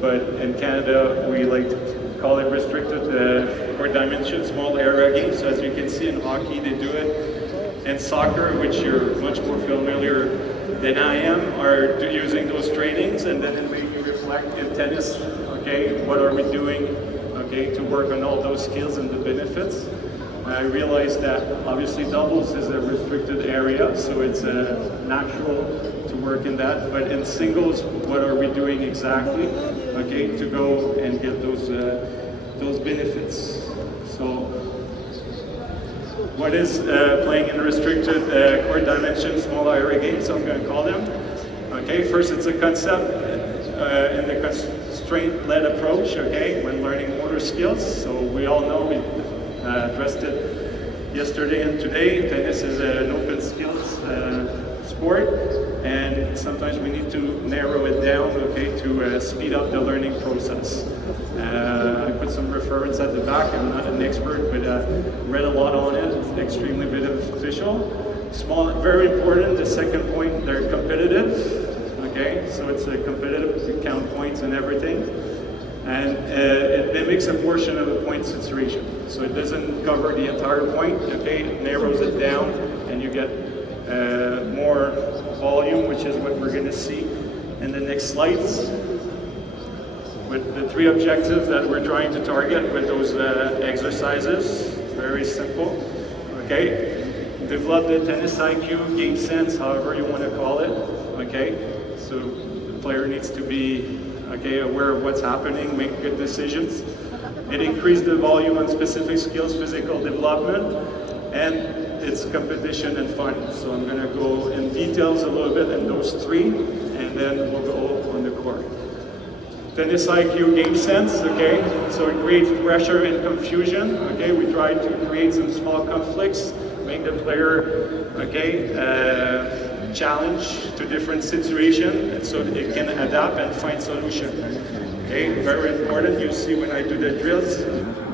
but in Canada we like to call it restricted court dimension, small area game. So as you can see in hockey they do it, and soccer, which you're much more familiar than I am, are using those trainings, and then it makes you reflect in tennis, okay, what are we doing, okay, to work on all those skills and the benefits. I realized that obviously doubles is a restricted area, so it's natural to work in that, but in singles, what are we doing exactly, okay, to go and get those benefits. So what is playing in restricted court dimension small area games, I'm going to call them. Okay, first it's a concept in the constraint-led approach, okay, when learning motor skills. So we all know, we addressed it yesterday and today, tennis is an open skills sport, and sometimes we need to narrow it down, okay, to speed up the learning process. I put some reference at the back. I'm not an expert, but read a lot on it. It's extremely beneficial. Small, very important. The second point, they're competitive. Okay, so it's a competitive. You count points and everything, and it mimics a portion of a point situation. So it doesn't cover the entire point. Okay, it narrows it down, and you get more volume, which is what we're going to see in the next slides. With the three objectives that we're trying to target with those exercises, very simple. Okay, develop the tennis IQ, game sense, however you want to call it. Okay, so the player needs to be aware of what's happening, make good decisions. It increased the volume on specific skills, physical development, and it's competition and fun. So I'm going to go in details a little bit in those three, and then we'll go on the court. Tennis IQ, game sense, okay? So it creates pressure and confusion, okay? We try to create some small conflicts, make the player, challenge to different situations so that it can adapt and find solution. Okay, very important. You see when I do the drills,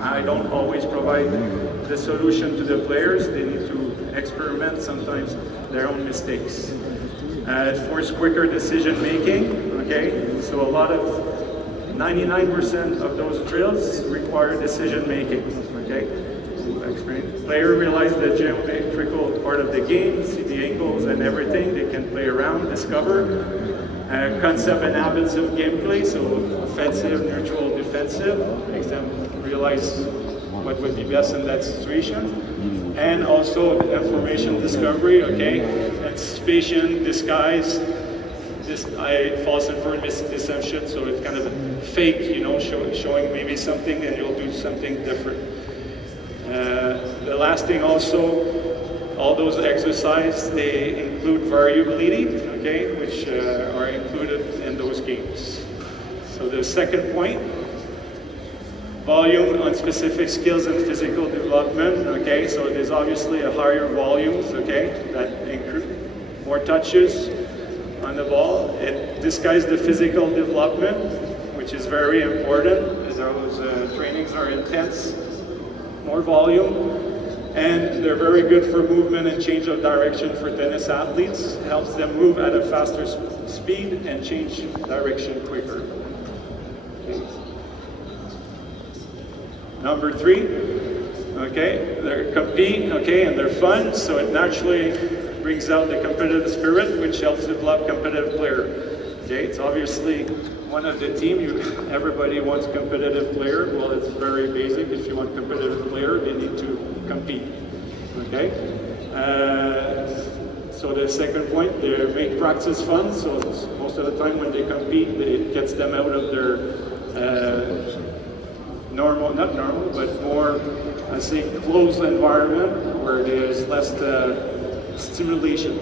I don't always provide the solution to the players. They need to experiment sometimes their own mistakes. It forces quicker decision making, okay? So a lot of 99% of those drills require decision making, okay? Player realize the geometrical part of the game, see the angles and everything, they can play around, discover. Concept and habits of gameplay, so offensive, neutral, defensive, makes them realize what would be best in that situation. And also the information discovery, okay? Anticipation, disguise, false information, deception, so it's kind of a fake, you know, showing maybe something and you'll do something different. The last thing also, all those exercises, they include variability, okay, which are included in those games. So the second point, volume on specific skills and physical development, okay, so there's obviously a higher volumes, okay, that include more touches on the ball. It disguises the physical development, which is very important, as those trainings are intense, more volume. And they're very good for movement and change of direction for tennis athletes. It helps them move at a faster speed and change direction quicker. Okay. Number three, okay, they're compete, okay, and they're fun, so it naturally brings out the competitive spirit, which helps develop competitive player. Okay, it's obviously one of the team, everybody wants competitive player. Well, it's very basic. If you want competitive player, they need to compete. Okay. So the second point, they make practice fun. So most of the time when they compete, it gets them out of their not normal, but more, I say, closed environment where there's less stimulation.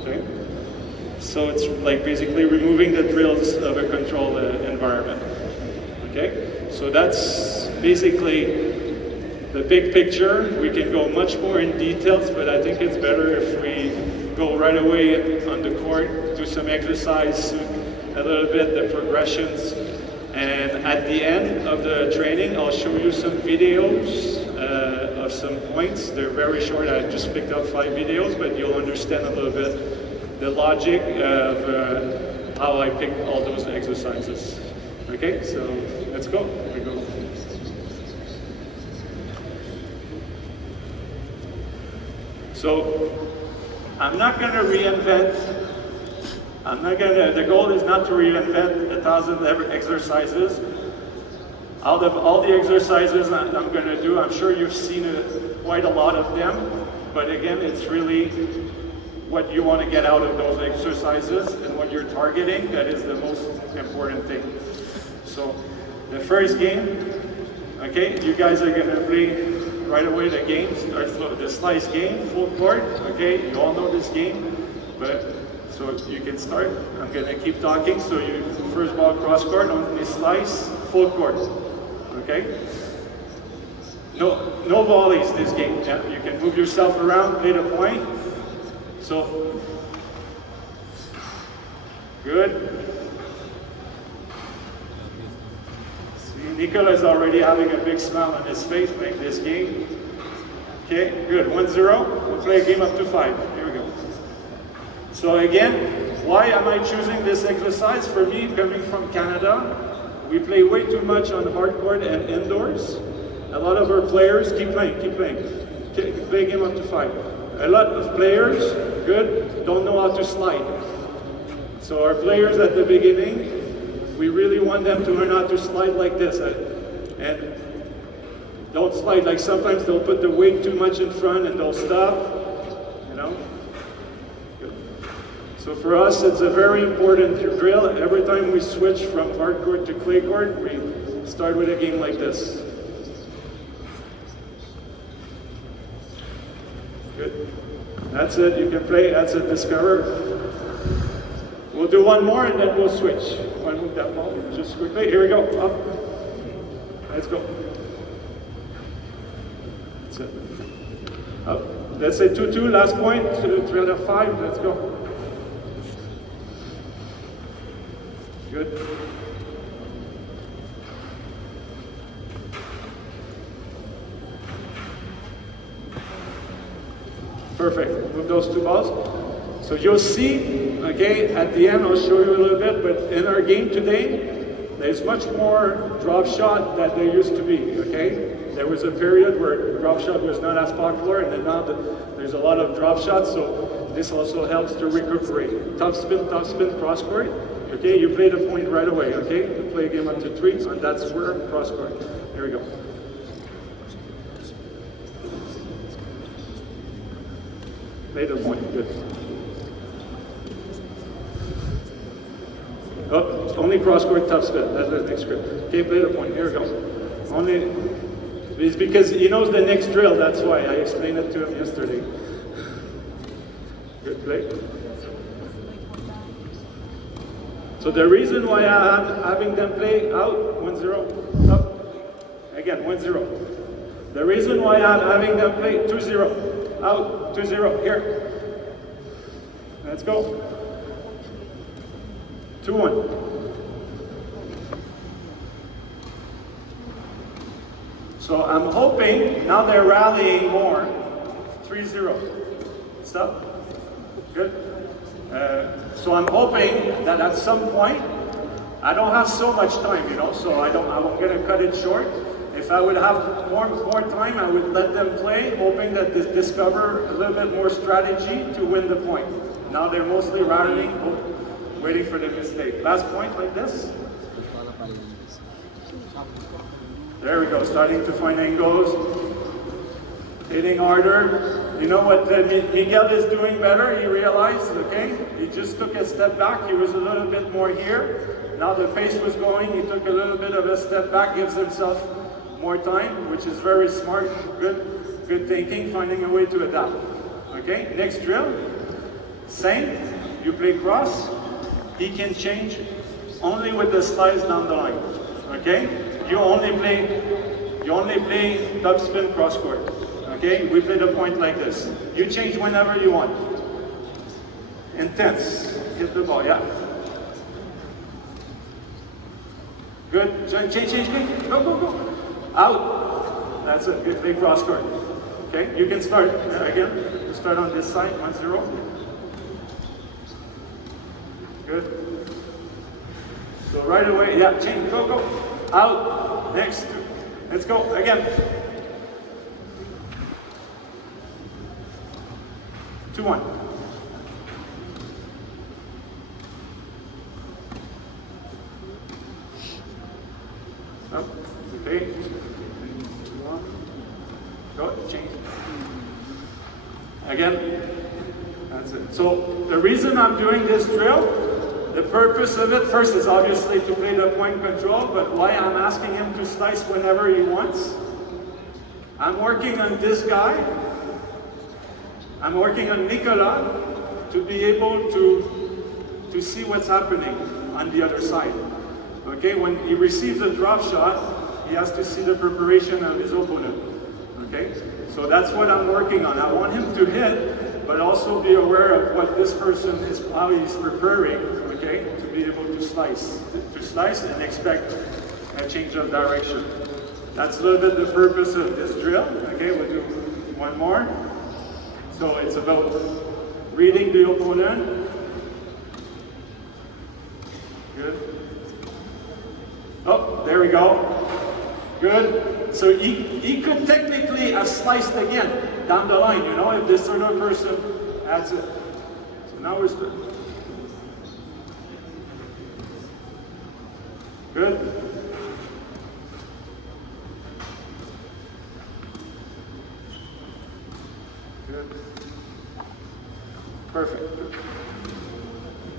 Okay. So it's like basically removing the drills of a controlled environment. Okay, so that's basically the big picture. We can go much more in details, but I think it's better if we go right away on the court, do some exercise, a little bit the progressions, and at the end of the training, I'll show you some videos of some points. They're very short. I just picked up 5 videos, but you'll understand a little bit the logic of how I picked all those exercises. Okay, so let's go. We go. So I'm not going to reinvent. The goal is not to reinvent 1,000 exercises. Out of all the exercises I'm going to do, I'm sure you've seen quite a lot of them, but again, it's really what you want to get out of those exercises and what you're targeting. That is the most important thing. So the first game, okay, you guys are going to play right away the game, the slice game, full court, okay, you all know this game, but so you can start. I'm going to keep talking, so you first ball cross court, only slice, full court. Okay? No volleys this game. Yeah, you can move yourself around, play the point. So, good. See, Nicola's already having a big smile on his face playing this game. Okay, good. 1-0. We'll play a game up to 5. Here we go. So again, why am I choosing this exercise? For me, coming from Canada, we play way too much on hard court and indoors. A lot of our players, keep playing. Play a game up to 5. A lot of players, good, don't know how to slide. So our players at the beginning, we really want them to learn how to slide like this. And don't slide like sometimes they'll put the weight too much in front and they'll stop, you know. Good. So for us, it's a very important drill. Every time we switch from hard court to clay court, we start with a game like this. Good. That's it. You can play. That's it. Discover. We'll do one more and then we'll switch. Want to move that ball just quickly? Here we go. Up. Let's go. That's it. Up. Let's say 2-2. Last point. 3 out of 5. Let's go. Good. Perfect. Move those 2 balls. So you'll see, okay, at the end I'll show you a little bit, but in our game today, there's much more drop shot than there used to be, okay? There was a period where drop shot was not as popular, and then now there's a lot of drop shots, so this also helps to recuperate. Top spin, cross court. Okay, you play the point right away, okay? You play a game up to 3 on that square, cross court. Here we go. Play the point, good. Oh, only cross court, top spin. That's the next script. Okay, play the point. Here we go. Only, it's because he knows the next drill, that's why. I explained it to him yesterday. Good play. So the reason why I'm having them play out, 1-0, up, again, 1-0. The reason why I'm having them play 2-0, out, 2-0, here. Let's go. 2-1. So I'm hoping, now they're rallying more, 3-0. Stop. Good. So I'm hoping that at some point, I don't have so much time, you know, so I'm going to cut it short. If I would have more time, I would let them play, hoping that they discover a little bit more strategy to win the point. Now they're mostly rallying, waiting for the mistake. Last point like this. There we go, starting to find angles, hitting harder. You know what Miguel is doing better? He realized, okay, he just took a step back. He was a little bit more here. Now the pace was going. He took a little bit of a step back, gives himself more time, which is very smart, good thinking, finding a way to adapt. Okay, next drill, same, you play cross. He can change only with the slides down the line. Okay, you only play top spin cross court. Okay, we play the point like this. You change whenever you want. Intense. Hit the ball, yeah. Good. Change. Go. Out. That's it. Good. Play cross court. Okay, you can start again. You start on this side, 1-0. Good. So right away, yeah, change, go, go. Out, next. Let's go, again. 2-1. Up, okay. Go, change. Again, that's it. So the reason I'm doing this drill, the purpose of it first is obviously to play the point control, but why I'm asking him to slice whenever he wants. I'm working on this guy. I'm working on Nicolas to be able to see what's happening on the other side. Okay, when he receives a drop shot, he has to see the preparation of his opponent. Okay, so that's what I'm working on. I want him to hit, but also be aware of what this person is, how he's preparing, okay, to be able to slice and expect a change of direction. That's a little bit the purpose of this drill. Okay, we'll do one more. So it's about reading the opponent. Good. Oh, there we go. Good. So he could technically have sliced again down the line, you know, if this other person adds it. So now we're still. Good. Good. Perfect.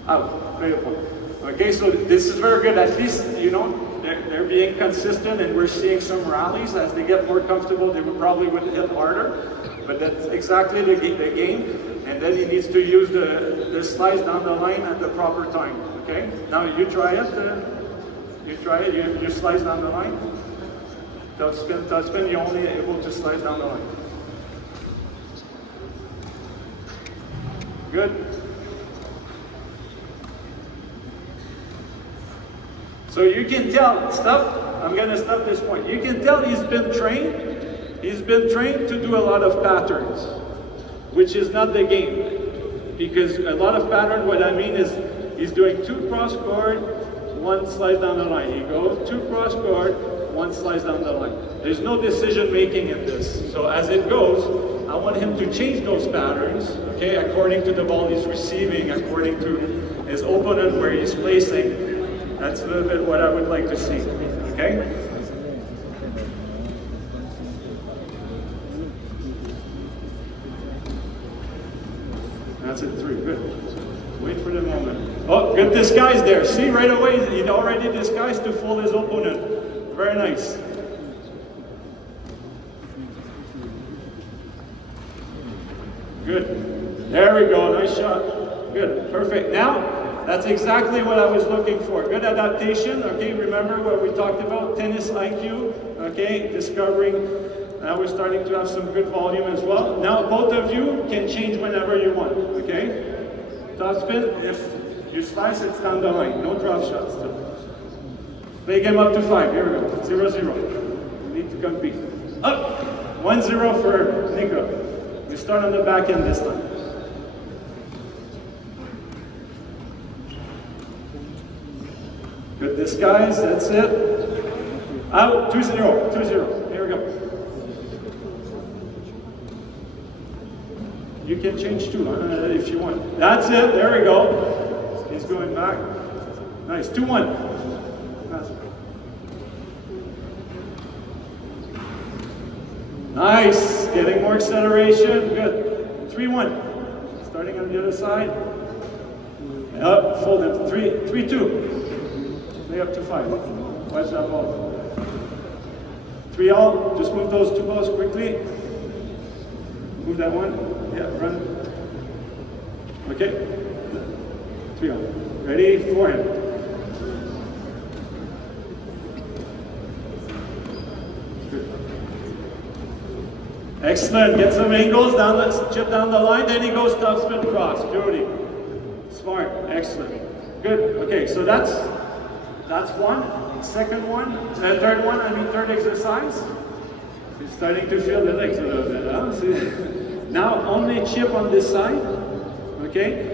Out. Beautiful. Okay, so this is very good. At least, you know, they're being consistent, and we're seeing some rallies. As they get more comfortable, they probably would hit harder. But that's exactly the game. And then he needs to use the slice down the line at the proper time. Okay? Now you try it. You slice down the line. Top spin, you're only able to slice down the line. Good. So you can tell, stop, I'm gonna stop this point. You can tell he's been trained to do a lot of patterns, which is not the game. Because a lot of patterns, what I mean is, he's doing 2 cross guard, 1 slice down the line. He goes 2 cross guard, 1 slice down the line. There's no decision making in this. So as it goes, I want him to change those patterns, okay, according to the ball he's receiving, according to his opponent where he's placing. That's a little bit what I would like to see, okay? That's it, 3, good. Wait for the moment. Oh, good disguise there. See, right away, he'd already disguised to fool his opponent. Very nice. Good. There we go, nice shot. Good, perfect. Now, that's exactly what I was looking for. Good adaptation, okay? Remember what we talked about, tennis IQ, okay? Discovering, now we're starting to have some good volume as well. Now both of you can change whenever you want, okay? Top spin, if you slice, it's down the line, no drop shots. Play game up to 5, here we go, 0-0. We need to compete. Up, 1-0 for Nico. We start on the back end this time. Good disguise, that's it. Out, 2-0, 2-0. Here we go. You can change too, if you want. That's it, there we go. He's going back. Nice, 2-1. Nice, getting more acceleration, good. 3-1. Starting on the other side. Up, fold him, 3-2. Play up to 5. Watch that ball. 3-all. Just move those 2 balls quickly. Move that one. Yeah, run. Okay. 3-all. Ready? Forehand. Good. Excellent. Get some angles down the chip down the line. Then he goes top spin cross. Beauty. Smart. Excellent. Good. Okay. So that's one. Second one, third one, third exercise. He's starting to feel the legs a little bit, huh? Now only chip on this side, okay?